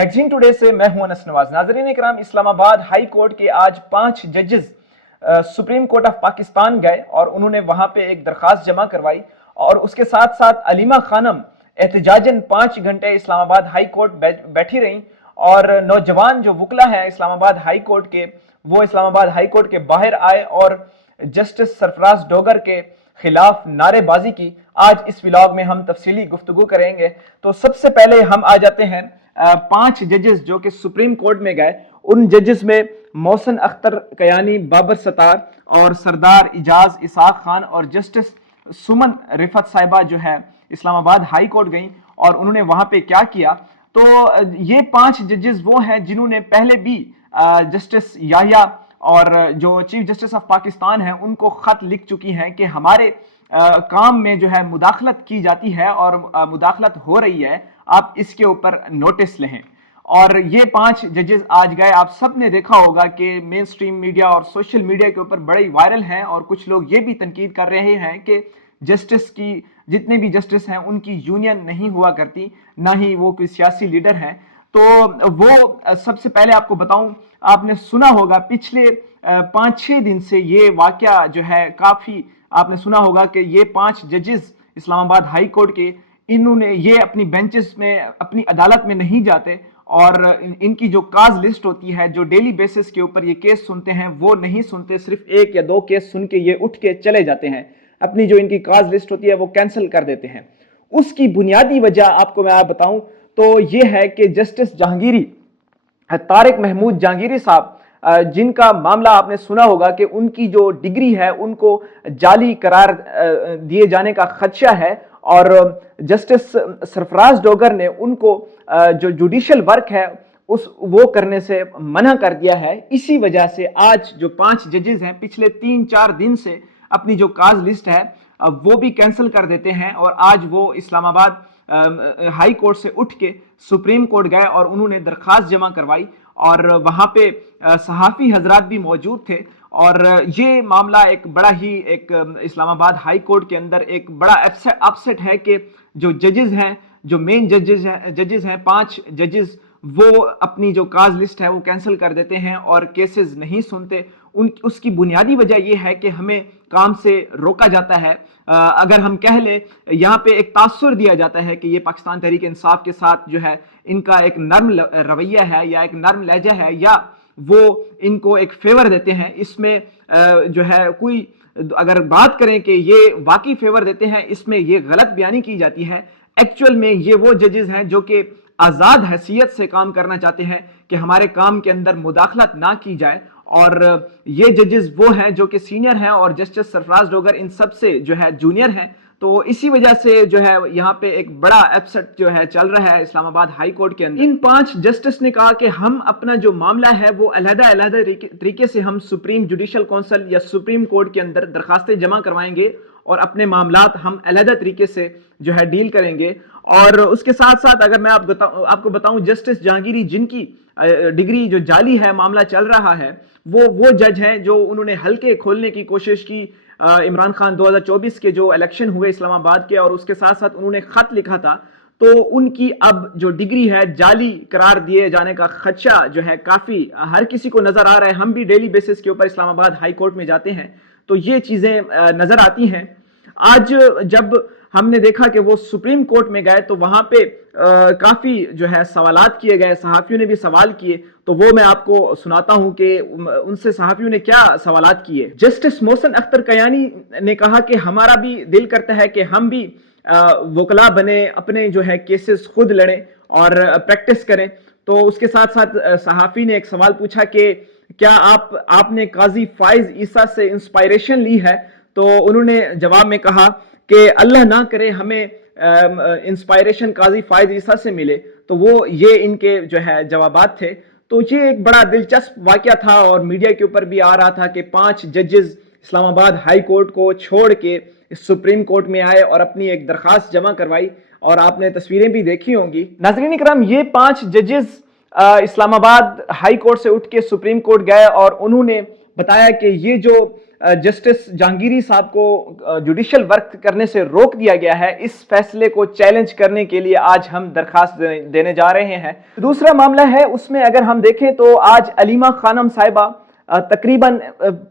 Magazine today से मैं हूं अनस नवाज। नाज़रीन इकराम, इस्लामाबाद हाई कोर्ट के आज 5 जजेस सुप्रीम कोर्ट ऑफ पाकिस्तान गए और उन्होंने वहां पे एक दरखास्त जमा करवाई और उसके साथ साथ अलीमा खानम एहतजाजन 5 घंटे इस्लामाबाद हाई कोर्ट बैठी रहीं और नौजवान जो वकला हैं इस्लामाबाद हाई कोर्ट के, वो इस्लामाबाद हाई कोर्ट के बाहर आए और जस्टिस सरफराज डोगर के खिलाफ नारेबाजी की। आज इस व्लॉग में हम तफसीली गुफ्तगू करेंगे। तो सबसे पहले हम आ जाते हैं 5 जजेस जो कि सुप्रीम कोर्ट में गए। उन जजेस में मोहसिन अख्तर कयानी, बाबर सतार और सरदार इजाज इसाक खान और जस्टिस सुमन रिफत साहिबा जो है इस्लामाबाद हाई कोर्ट गई और उन्होंने वहां पे क्या किया। तो ये 5 जजेस वो हैं जिन्होंने पहले भी जस्टिस याहिया और जो चीफ जस्टिस ऑफ पाकिस्तान हैं उनको खत लिख चुकी हैं कि हमारे काम में जो है मुदाखलत की जाती है और मुदाखलत हो रही है, आप इसके ऊपर नोटिस लें। और ये 5 जजेस आज गए। आप सब ने देखा होगा कि मेन स्ट्रीम मीडिया और सोशल मीडिया के ऊपर बड़े वायरल हैं और कुछ लोग ये भी तनकीद कर रहे हैं कि जस्टिस की जितने भी जस्टिस हैं उनकी यूनियन नहीं हुआ करती, ना ही वो कोई सियासी लीडर हैं। तो वो सबसे पहले आपको बताऊं, आपने सुना होगा पिछले 5-6 दिन से ये वाकया जो है काफी आपने सुना होगा कि ये 5 जजेस इस्लामाबाद हाई कोर्ट के, इन्होंने ये अपनी बेंचेस में अपनी अदालत में नहीं जाते और इनकी जो काज लिस्ट होती है, जो डेली बेसिस के ऊपर ये केस सुनते हैं, वो नहीं सुनते। सिर्फ 1 या 2 केस सुन के ये उठ के चले जाते हैं, अपनी जो इनकी काज लिस्ट होती है वो कैंसिल कर देते हैं। उसकी बुनियादी वजह आपको मैं बताऊं तो ये है कि जस्टिस जहांगीरी, तारिक महमूद जहांगीरी साहब, जिनका मामला आपने सुना होगा कि उनकी जो डिग्री है उनको जाली करार दिए जाने का खदशा है और जस्टिस सरफराज डोगर ने उनको जो जुडिशियल वर्क है वो करने से मना कर दिया है। इसी वजह से आज जो 5 जजेस हैं पिछले 3-4 दिन से अपनी जो काज लिस्ट है वो भी कैंसिल कर देते हैं और आज वो इस्लामाबाद हाई कोर्ट से उठ के सुप्रीम कोर्ट गए और उन्होंने दरखास्त जमा करवाई और वहां पे सहाफ़ी हजरात भी मौजूद थे। और ये मामला एक बड़ा ही एक इस्लामाबाद हाई कोर्ट के अंदर एक बड़ा अपसेट है कि जो जजेस हैं, जो मेन जजेस हैं 5 जजेस, वो अपनी जो काज लिस्ट है वो कैंसिल कर देते हैं और केसेस नहीं सुनते। उसकी बुनियादी वजह यह है कि हमें काम से रोका जाता है। अगर हम कह ले, यहाँ पे एक तासुर दिया जाता है कि ये पाकिस्तान तहरीक इंसाफ के साथ जो है इनका एक नर्म रवैया है या एक नर्म लहजा है या वो इनको एक फेवर देते हैं। इसमें जो है कोई अगर बात करें कि ये वाकई फेवर देते हैं, इसमें ये गलत बयानी की जाती है। एक्चुअल में ये वो जजेस हैं जो कि आज़ाद हैसियत से काम करना चाहते हैं कि हमारे काम के अंदर मुदाखलत ना की जाए और ये जजेस वो हैं जो कि सीनियर हैं और जस्टिस सरफराज डोगर इन सब से जो है जूनियर हैं। तो इसी वजह से जो है यहाँ पे एक बड़ा अपसेट जो है चल रहा है इस्लामाबाद हाई कोर्ट के अंदर। इन 5 जस्टिस ने कहा कि हम अपना जो मामला है वो अलग-अलग तरीके से हम सुप्रीम जुडिशियल काउंसिल या सुप्रीम कोर्ट के अंदर दरखास्तें जमा करवाएंगे और अपने मामलात हम अलग तरीके से जो है डील करेंगे। और उसके साथ साथ अगर मैं आपको बताऊं, जस्टिस जहांगीरी जिनकी डिग्री जो जाली है मामला चल रहा है, वो जज हैं जो उन्होंने हल्के खोलने की कोशिश की इमरान खान 2024 के जो इलेक्शन हुए इस्लामाबाद के, और उसके साथ साथ उन्होंने खत लिखा था। तो उनकी अब जो डिग्री है जाली करार दिए जाने का खदशा जो है काफी हर किसी को नजर आ रहा है। हम भी डेली बेसिस के ऊपर इस्लामाबाद हाई कोर्ट में जाते हैं तो ये चीजें नजर आती हैं। आज जब हमने देखा कि वो सुप्रीम कोर्ट में गए तो वहां पे काफी जो है सवालात किए गए, सहाफियों ने भी सवाल किए, तो वो मैं आपको सुनाता हूं कि उनसे सहाफियों ने क्या सवालात किए। जस्टिस मोहसिन अख्तर कयानी ने कहा कि हमारा भी दिल करता है कि हम भी वकला बने, अपने जो है केसेस खुद लड़ें और प्रैक्टिस करें। तो उसके साथ साथ सहाफी ने एक सवाल पूछा कि क्या आपने काजी फाइज ईसा से इंस्पायरेशन ली है। तो उन्होंने जवाब में कहा कि अल्लाह ना करे हमें इंस्पायरेशन काजी फाइज ईसा से मिले। तो वो ये इनके जो है जवाबात थे। तो ये एक बड़ा दिलचस्प वाकया था और मीडिया के ऊपर भी आ रहा था कि 5 जजेस इस्लामाबाद हाई कोर्ट को छोड़ के सुप्रीम कोर्ट में आए और अपनी एक दरखास्त जमा करवाई और आपने तस्वीरें भी देखी होंगी। नाज़रीन इकराम, ये 5 जजेस इस्लामाबाद हाई कोर्ट से उठ के सुप्रीम कोर्ट गए और उन्होंने बताया कि ये जो جسٹس جہانگیری صاحب کو جوڈیشل ورک کرنے سے روک دیا گیا ہے، اس فیصلے کو چیلنج کرنے کے لیے آج ہم درخواست دینے جا رہے ہیں۔ دوسرا معاملہ ہے، اس میں اگر ہم دیکھیں تو آج علیمہ خانم صاحبہ تقریباً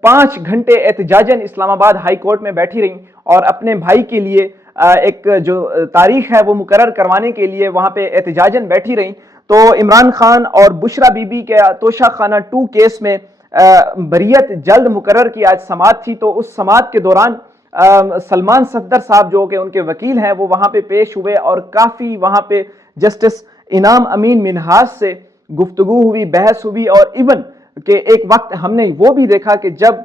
5 گھنٹے احتجاجاً اسلام آباد ہائی کورٹ میں بیٹھی رہیں اور اپنے بھائی کے لیے ایک جو تاریخ ہے وہ مقرر کروانے کے لیے وہاں پہ احتجاجاً بیٹھی رہیں۔ تو عمران خان اور بشرا بی بی کے توشہ خانہ 2 کیس میں بریت جلد مقرر کی آج سماعت تھی، تو اس سماعت کے دوران سلمان صفدر صاحب جو کہ ان کے وکیل ہیں وہ وہاں پہ پیش ہوئے اور کافی وہاں پہ جسٹس انعام امین منہاس سے گفتگو ہوئی، بحث ہوئی، اور ایون کہ ایک وقت ہم نے وہ بھی دیکھا کہ جب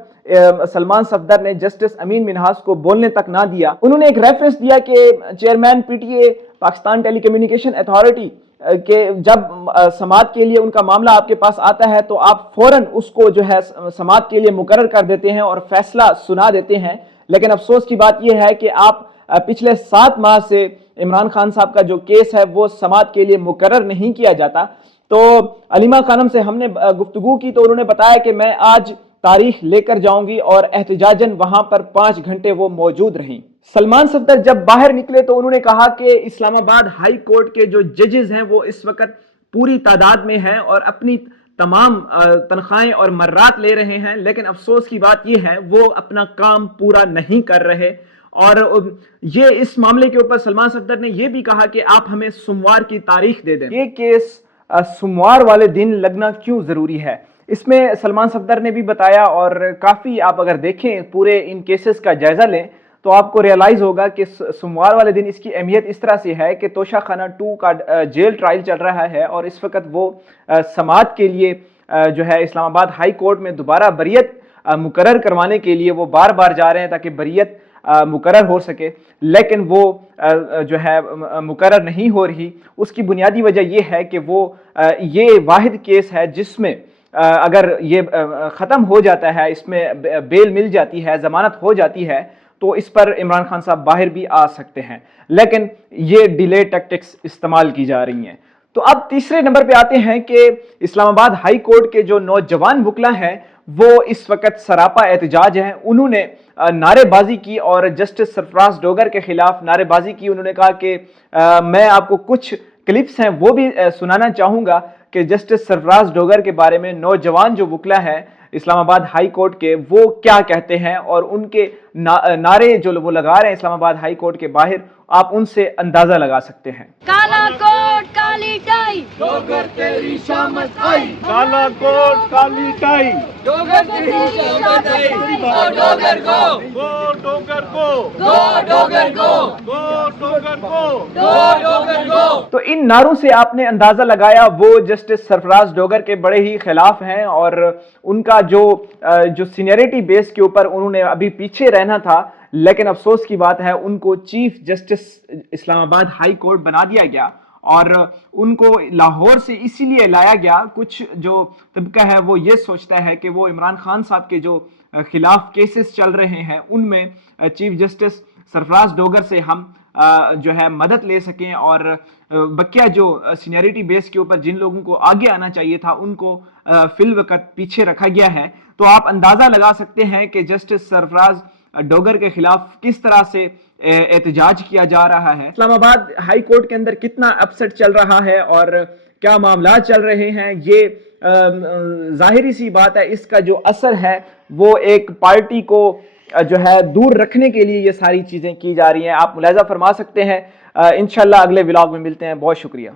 سلمان صفدر نے جسٹس امین منہاس کو بولنے تک نہ دیا، انہوں نے ایک ریفرنس دیا کہ chairman P T A Pakistan telecommunication authority کہ جب سماعت کے لیے ان کا معاملہ آپ کے پاس آتا ہے تو آپ فوراً اس کو جو ہے سماعت کے لیے مقرر کر دیتے ہیں اور فیصلہ سنا دیتے ہیں، لیکن افسوس کی بات یہ ہے کہ آپ پچھلے 7 ماہ سے عمران خان صاحب کا جو کیس ہے وہ سماعت کے لیے مقرر نہیں کیا جاتا۔ تو علیمہ خانم سے ہم نے گفتگو کی تو انہوں نے بتایا کہ میں آج تاریخ لے کر جاؤں گی اور احتجاجاً وہاں پر 5 گھنٹے وہ موجود رہیں۔ سلمان صفدر جب باہر نکلے تو انہوں نے کہا کہ اسلام آباد ہائی کورٹ کے جو ججز ہیں وہ اس وقت پوری تعداد میں ہیں اور اپنی تمام تنخواہیں اور مرات لے رہے ہیں، لیکن افسوس کی بات یہ ہے وہ اپنا کام پورا نہیں کر رہے۔ اور یہ اس معاملے کے اوپر سلمان صفدر نے یہ بھی کہا کہ آپ ہمیں سوموار کی تاریخ دے دیں۔ یہ کیس سوموار والے دن لگنا کیوں ضروری ہے، اس میں سلمان صفدر نے بھی بتایا، اور کافی آپ اگر دیکھیں پورے ان کیسز کا جائزہ لیں تو آپ کو ریئلائز ہوگا کہ سوموار والے دن اس کی اہمیت اس طرح سے ہے کہ توشہ خانہ 2 کا جیل ٹرائل چل رہا ہے اور اس وقت وہ سماعت کے لیے جو ہے اسلام آباد ہائی کورٹ میں دوبارہ بریت مقرر کروانے کے لیے وہ بار بار جا رہے ہیں تاکہ بریت مقرر ہو سکے، لیکن وہ جو ہے مقرر نہیں ہو رہی۔ اس کی بنیادی وجہ یہ ہے کہ وہ یہ واحد کیس ہے جس میں اگر یہ ختم ہو جاتا ہے، اس میں بیل مل جاتی ہے، ضمانت ہو جاتی ہے، تو اس پر عمران خان صاحب باہر بھی آ سکتے ہیں، لیکن یہ ڈیلے ٹیکٹکس استعمال کی جا رہی ہیں۔ تو اب تیسرے نمبر پہ آتے ہیں کہ اسلام آباد ہائی کورٹ کے جو نوجوان وکلا ہیں وہ اس وقت سراپا احتجاج ہیں۔ انہوں نے نعرے بازی کی اور جسٹس سرفراز ڈوگر کے خلاف نعرے بازی کی۔ انہوں نے کہا کہ میں آپ کو کچھ کلپس ہیں وہ بھی سنانا چاہوں گا کہ جسٹس سرفراز ڈوگر کے بارے میں نوجوان جو وکلا ہیں اسلام آباد ہائی کورٹ کے وہ کیا کہتے ہیں، اور ان کے نعرے جو وہ لگا رہے ہیں اسلام آباد ہائی کورٹ کے باہر، آپ ان سے اندازہ لگا سکتے ہیں۔ کالا کوٹ کالی ٹائی، ڈوگر تیری شامت آئی، کالا کوٹ کالی ٹائی، ڈوگر تیری شامت آئی، گو ڈوگر گو، گو ڈوگر کو، گو ڈوگر گو، گو ڈوگر کو، گو ڈوگر گو۔ تو ان نعروں سے آپ نے اندازہ لگایا وہ جسٹس سرفراز ڈوگر کے بڑے ہی خلاف ہیں، اور ان کا جو سینئرٹی بیس کے اوپر انہوں نے ابھی پیچھے رہنا تھا، لیکن افسوس کی بات ہے ان کو چیف جسٹس اسلام آباد ہائی کورٹ بنا دیا گیا، اور ان کو لاہور سے اسی لیے لایا گیا۔ کچھ جو طبقہ ہے وہ یہ سوچتا ہے کہ وہ عمران خان صاحب کے جو خلاف کیسز چل رہے ہیں ان میں چیف جسٹس سرفراز ڈوگر سے ہم جو ہے مدد لے سکیں، اور بقیہ جو سینئرٹی بیس کے اوپر جن لوگوں کو آگے آنا چاہیے تھا ان کو فی الوقت پیچھے رکھا گیا ہے۔ تو آپ اندازہ لگا سکتے ہیں کہ جسٹس سرفراز ڈوگر کے خلاف کس طرح سے احتجاج کیا جا رہا ہے، اسلام آباد ہائی کورٹ کے اندر کتنا اپسٹ چل رہا ہے اور کیا معاملات چل رہے ہیں۔ یہ ظاہری سی بات ہے، اس کا جو اثر ہے وہ ایک پارٹی کو جو ہے دور رکھنے کے لیے یہ ساری چیزیں کی جا رہی ہیں۔ آپ ملاحظہ فرما سکتے ہیں۔ انشاءاللہ اگلے ولاگ میں ملتے ہیں۔ بہت شکریہ۔